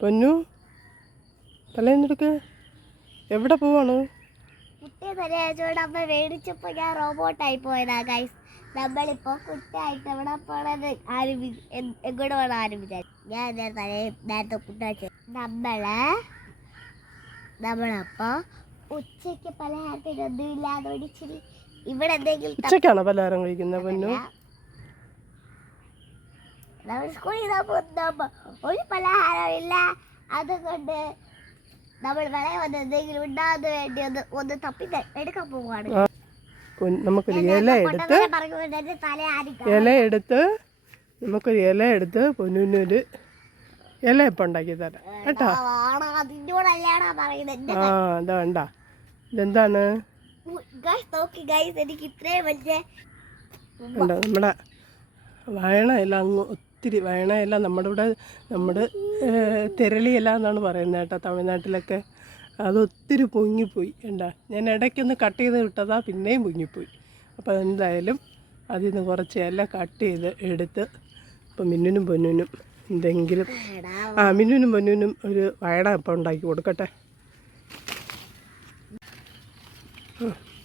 പൊന്നു തലേന്നെടുക്ക്. എവിടെ പോവാണ്? കുട്ടിയെ തലയച്ചോണ്ട് അമ്മ മേടിച്ചപ്പോൾ ഞാൻ റോബോട്ടായി പോയതാ ഗൈസ്. നമ്മളിപ്പോൾ കുട്ടിയായിട്ട് എവിടെ പോകണമെന്ന് എങ്ങോട്ട് പോകണം ആരംഭിച്ചാൽ ഞാൻ നേരത്തെ കുട്ടി നമ്മളപ്പോൾ ഉച്ചയ്ക്ക് പലഹാരത്തിനൊന്നും ഇല്ലാതെ ഒടിച്ചിരി ഇവിടെ എന്തെങ്കിലും ഉച്ചയ്ക്കാണോ പലഹാരം കഴിക്കുന്നത് പൊന്നു? നമ്മൾ സ്കൂളിൽ ഒരു പലഹാരം ഇല്ല. അതുകൊണ്ട് നമ്മൾ വിളയെ വന്ന് എന്തെങ്കിലും ഉണ്ടാകാൻ വേണ്ടി ഒന്ന് തപ്പി എടുക്കാൻ പോവുകയാണ്. നമുക്കൊരു ഇല എടുത്ത് പൊന്നൂന്നൊരു ഇലയപ്പം ഉണ്ടാക്കി തരാം കേട്ടോ. ആ അതാ വേണ്ട. ഇതെന്താണ്? എനിക്ക് ഇത്രയും വലിയ നമ്മുടെ വയണയില അങ്ങ് ഒത്തിരി വയണയില നമ്മുടെ തെരളിയില എന്നാണ് പറയുന്നത് കേട്ടോ തമിഴ്നാട്ടിലൊക്കെ. അതൊത്തിരി പൊങ്ങിപ്പോയി. എന്താ ഞാൻ ഇടയ്ക്കൊന്ന് കട്ട് ചെയ്ത് വിട്ടതാ, പിന്നെയും പൊങ്ങിപ്പോയി. അപ്പോൾ എന്തായാലും അതിൽ നിന്ന് കുറച്ച് ഇല കട്ട് ചെയ്ത് എടുത്ത് ഇപ്പം മിന്നുനും പൊന്നൂനും എന്തെങ്കിലും മിന്നുനും പൊന്നൂനും ഒരു വയണ അപ്പം ഉണ്ടാക്കി കൊടുക്കട്ടെ.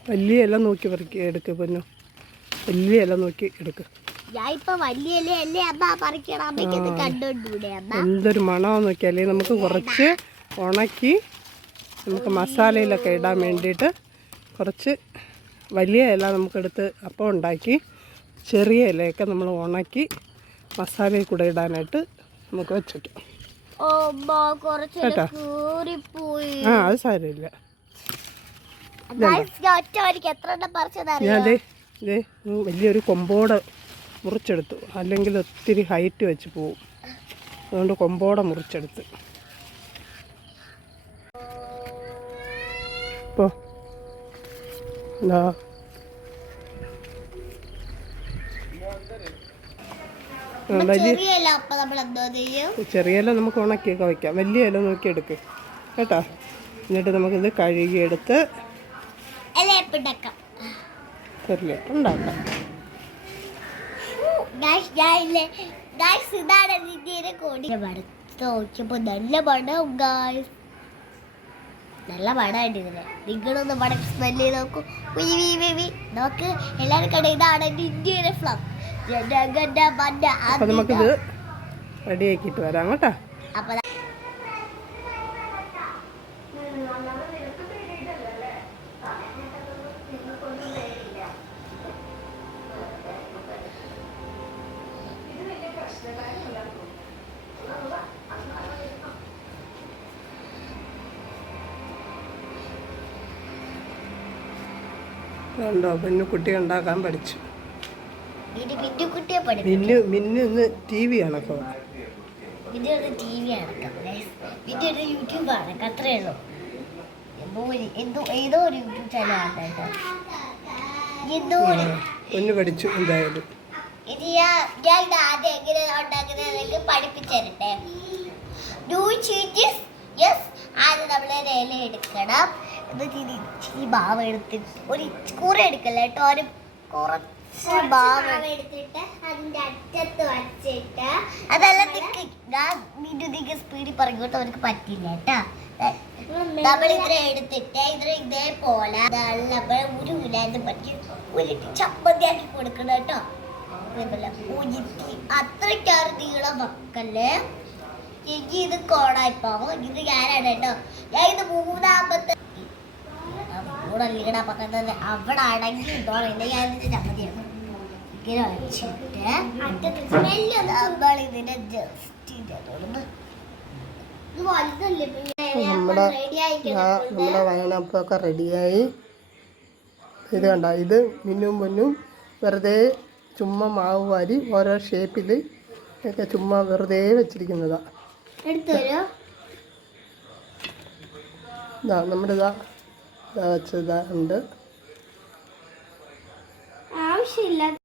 വലിയ ഇല നോക്കി പറിക്കുക എടുക്ക് പൊന്നു. വലിയ ഇല നോക്കി എടുക്ക്. എന്തൊരു മണമെന്ന് നോക്കിയാൽ. അല്ലെങ്കിൽ നമുക്ക് കുറച്ച് ഉണക്കി നമുക്ക് മസാലയിലൊക്കെ ഇടാൻ വേണ്ടിയിട്ട് കുറച്ച് വലിയ ഇല നമുക്കെടുത്ത് അപ്പം ഉണ്ടാക്കി ചെറിയ ഇലയൊക്കെ നമ്മൾ ഉണക്കി മസാലയിൽ കൂടെ ഇടാനായിട്ട് നമുക്ക് വെച്ചേക്കാം കേട്ടോ. അത് സാരമില്ല. ഞാനതേ വലിയൊരു കൊമ്പോടെ മുറിച്ചെടുത്തു. അല്ലെങ്കിൽ ഒത്തിരി ഹൈറ്റ് വെച്ച് പോവും. അതുകൊണ്ട് കൊമ്പോടെ മുറിച്ചെടുത്ത് ഇപ്പോൾ എന്താ ചെറിയ ഇല നമുക്ക് ഉണക്കിയൊക്കെ വയ്ക്കാം. വലിയ ഇല നോക്കി എടുക്ക് കേട്ടോ. എന്നിട്ട് നമുക്കിത് കഴുകിയെടുത്ത് ഉണ്ടാക്കാം. നല്ല മണമായിട്ടില്ലേ? നിങ്ങളൊന്ന് മണം സ്മെല് ചെയ്ത് നോക്കൂ. നോക്ക് എല്ലാവരും കണ്ട ഇതാണ് ഇന്ത്യയിലെ ഫ്ലം. അപ്പം നമുക്കിത് റെഡിയാക്കിയിട്ട് വരാം കേട്ടോ. അപ്പം ഉണ്ടോ പിന്നെ കുട്ടി ഉണ്ടാക്കാൻ പഠിച്ചു. മിന്നു ഇന്ന് ടി വി ആണൊക്കെ. യൂട്യൂബാണ് അത്രേ ഉള്ളൂ. ഏതോ ഒരു യൂട്യൂബ് ചാനലാണ് കേട്ടോ. ഒന്ന് പഠിച്ചു എന്തായാലും. ഇത് ഞാൻ ആദ്യം എങ്ങനെ ഉണ്ടാക്കുന്നത് പഠിപ്പിച്ചേരട്ടെ. ആദ്യം നമ്മളെ ഇല എടുക്കണം. എന്നിട്ട് ഇച്ചിരി മാവ് എടുത്തിട്ട് ഒരു കൂറ എടുക്കല്ല കേട്ടോ. ഒരു കുറച്ച് മാവ് എടുത്തിട്ട് അതിൻ്റെ അറ്റത്ത് വച്ചിട്ട് അതെല്ലാം നിക്ക് സ്പീഡിൽ പറഞ്ഞോട്ട് അവർക്ക് പറ്റില്ല കേട്ടോ. നമ്മൾ ഇതിനെ എടുത്തിട്ട് ഇതേപോലെ ഉരുവില്ലാതെ പറ്റി ഉരുട്ടി ചമ്മന്തിയാക്കി കൊടുക്കണം കേട്ടോ. ഉരുട്ടി അത്രയ്ക്കാറ് നീളം വെക്കല്ലേ. എനിക്ക് ഇത് കോണായിപ്പോവും. ഇത് ഞാനാണ് കേട്ടോ. ഞാൻ ഇത് മൂന്നാമത്തെ കൂടല്ലിട പക്കത്ത് അവിടെ അടങ്ങി ഇട്ടോളെ ഞാനിത് ചമ്മതിയാണ്. ഇങ്ങനെ വെച്ചിട്ട് നമ്മൾ ഇതിനെ ജസ്റ്റ് നമ്മുടെ വയണപ്പൊക്കെ റെഡിയായി. ഇത് കണ്ട, ഇത് മിന്നും പൊന്നും വെറുതെ ചുമ്മാ മാവ് വാരി ഓരോ ഷേപ്പിൽ ഒക്കെ ചുമ്മാ വെറുതെ വെച്ചിരിക്കുന്നതാണ്. നമ്മുടെ ഇതാ വെച്ചതാ ഉണ്ട്. ആവശ്യമില്ല.